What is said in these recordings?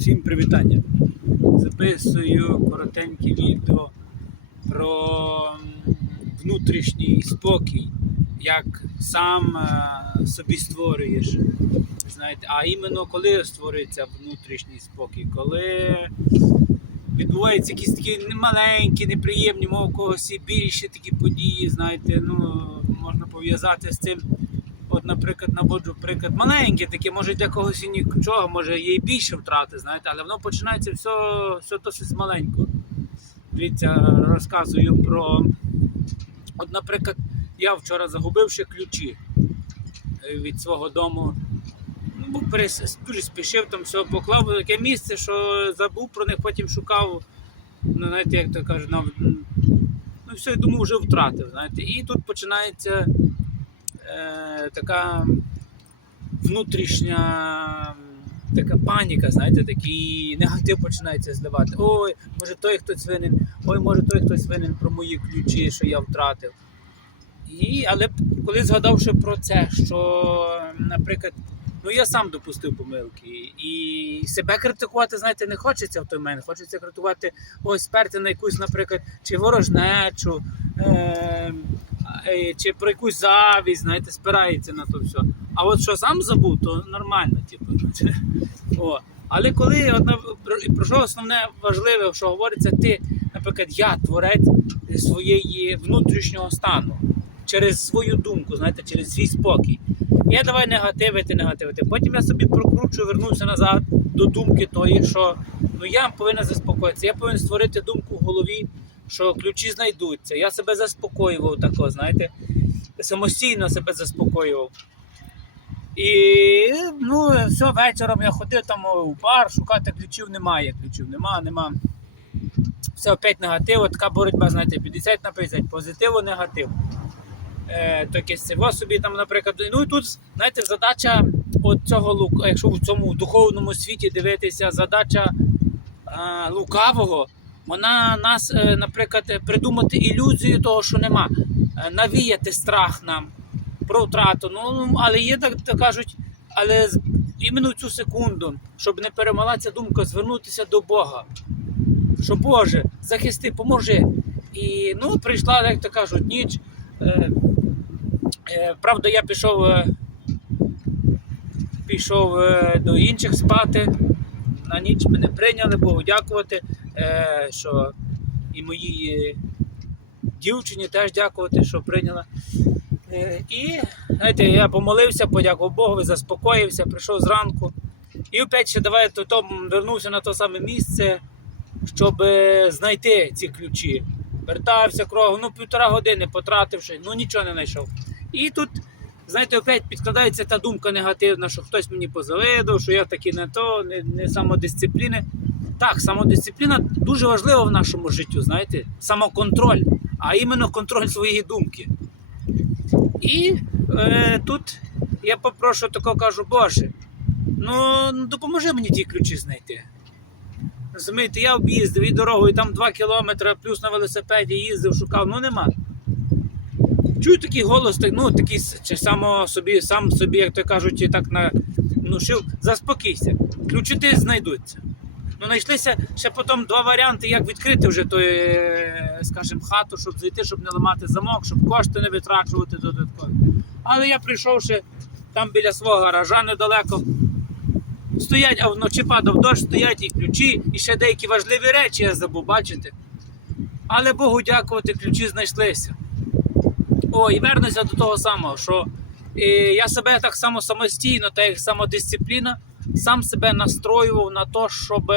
Всім привітання. Записую коротеньке відео про внутрішній спокій, як сам е, собі створюєш. Знаєте, а іменно коли створюється внутрішній спокій, коли відбуваються якісь такі маленькі, неприємні, мов когось і більші такі події, знаєте, ну можна пов'язати з цим. Наприклад, наводжу приклад маленьке, таке, може для когось і нічого, може і більше втрати, знаєте, але воно починається все, все досить з маленького. Дивіться, розказую про. От, наприклад, я вчора загубивши ключі е, від свого дому. Ну, дуже спішив там все поклав таке місце, що забув про них, потім шукав. Ну, знаєте, як то кажуть, ну все, я думаю, вже втратив. Знаєте. І тут починається е, така внутрішня така паніка, знаєте, такий негатив починається зливати. Ой, може той хтось винен, ой, може той хтось винен про мої ключі, що я втратив. І, але коли згадавши про це, що, наприклад, ну я сам допустив помилки, і себе критикувати, знаєте, не хочеться в той момент. Хочеться критикувати, ось сперти на якусь, наприклад, чи ворожнечу, е, чи про якусь завість, знаєте, спирається на то все. А от що сам забув, то нормально, типу. О. Але коли одна, про- що основне важливе, що говориться, ти, наприклад, я творець своєї внутрішнього стану через свою думку, знаєте, через свій спокій. Я давай негативити, негативити. Потім я собі прокручую, вернувся назад до думки тої, що ну я повинен заспокоїтися. Я повинен створити думку в голові, що ключі знайдуться. Я себе заспокоював тако, знаєте, самостійно себе заспокоював. І ну, все, вечором я ходив там у бар, шукати ключів немає. Ключів нема, нема. Все опять негатив, така боротьба, знаєте, 50 на 50, позитиву, негатив. Е, якесь це собі там, наприклад. Ну і тут, знаєте, задача от цього лук, якщо в цьому духовному світі дивитися, задача е, лукавого, вона нас, е, наприклад, придумати ілюзію того, що нема, е, навіяти страх нам про втрату. Ну, але є так, так кажуть, але іменно цю секунду, щоб не перемала ця думка, звернутися до Бога. Що Боже, захисти, поможи. І ну, прийшла, як то кажуть, ніч. Е, правда, я пішов, пішов до інших спати. На ніч мене прийняли, Богу дякувати, е, що і моїй дівчині теж дякувати, що прийняла. Е, І знаєте, я помолився, подякував Богу, заспокоївся, прийшов зранку. І опять ще давай то, то вернувся на те саме місце, щоб знайти ці ключі. Вертався кругом, ну півтора години потративши, ну нічого не знайшов. І тут, знаєте, опять підкладається та думка негативна, що хтось мені позавидав, що я таки не то, не, не самодисципліни. Так, самодисципліна дуже важлива в нашому житті, знаєте, самоконтроль, а іменно контроль своєї думки. І е, тут я попрошу тако кажу, Боже, ну допоможи мені ті ключі знайти. Розумієте, я об'їздив і дорогою там 2 кілометри, плюс на велосипеді їздив, шукав, ну нема. Чую такий голос, так, ну такий чи само собі, сам собі, як то кажуть, так на внушив, заспокійся, ключі ти знайдуться. Ну, знайшлися ще потім два варіанти, як відкрити вже той, е, скажімо, хату, щоб зайти, щоб не ламати замок, щоб кошти не витрачувати додатково. Але я прийшовши там біля свого гаража недалеко, стоять, а вночі падав дощ, стоять і ключі, і ще деякі важливі речі я забув, бачите. Але Богу дякувати, ключі знайшлися. О, і вернуся до того самого, що е, я себе так само самостійно, так як самодисципліна, сам себе настроював на те, щоб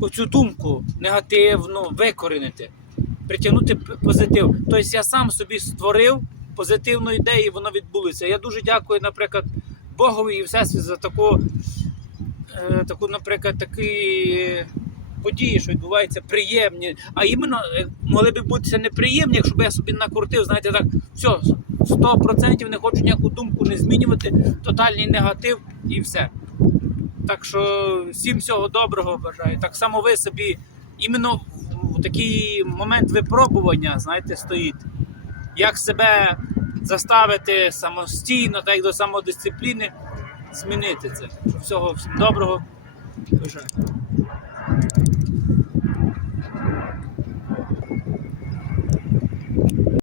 оцю думку негативну викорінити, притягнути позитив. Тобто я сам собі створив позитивну ідею, і воно відбулося. Я дуже дякую, наприклад, Богові і Всесвіт за таку, е, таку, наприклад, такі події, що відбуваються приємні. А іменно е, могли б бути неприємні, якщо б я собі накрутив, знаєте, так, все, 100% не хочу ніяку думку не змінювати, тотальний негатив і все. Так що всім всього доброго бажаю. Так само ви собі іменно в такий момент випробування, знаєте, стоїть. Як себе заставити самостійно, так до самодисципліни, змінити це. Що всього всім доброго. Дуже.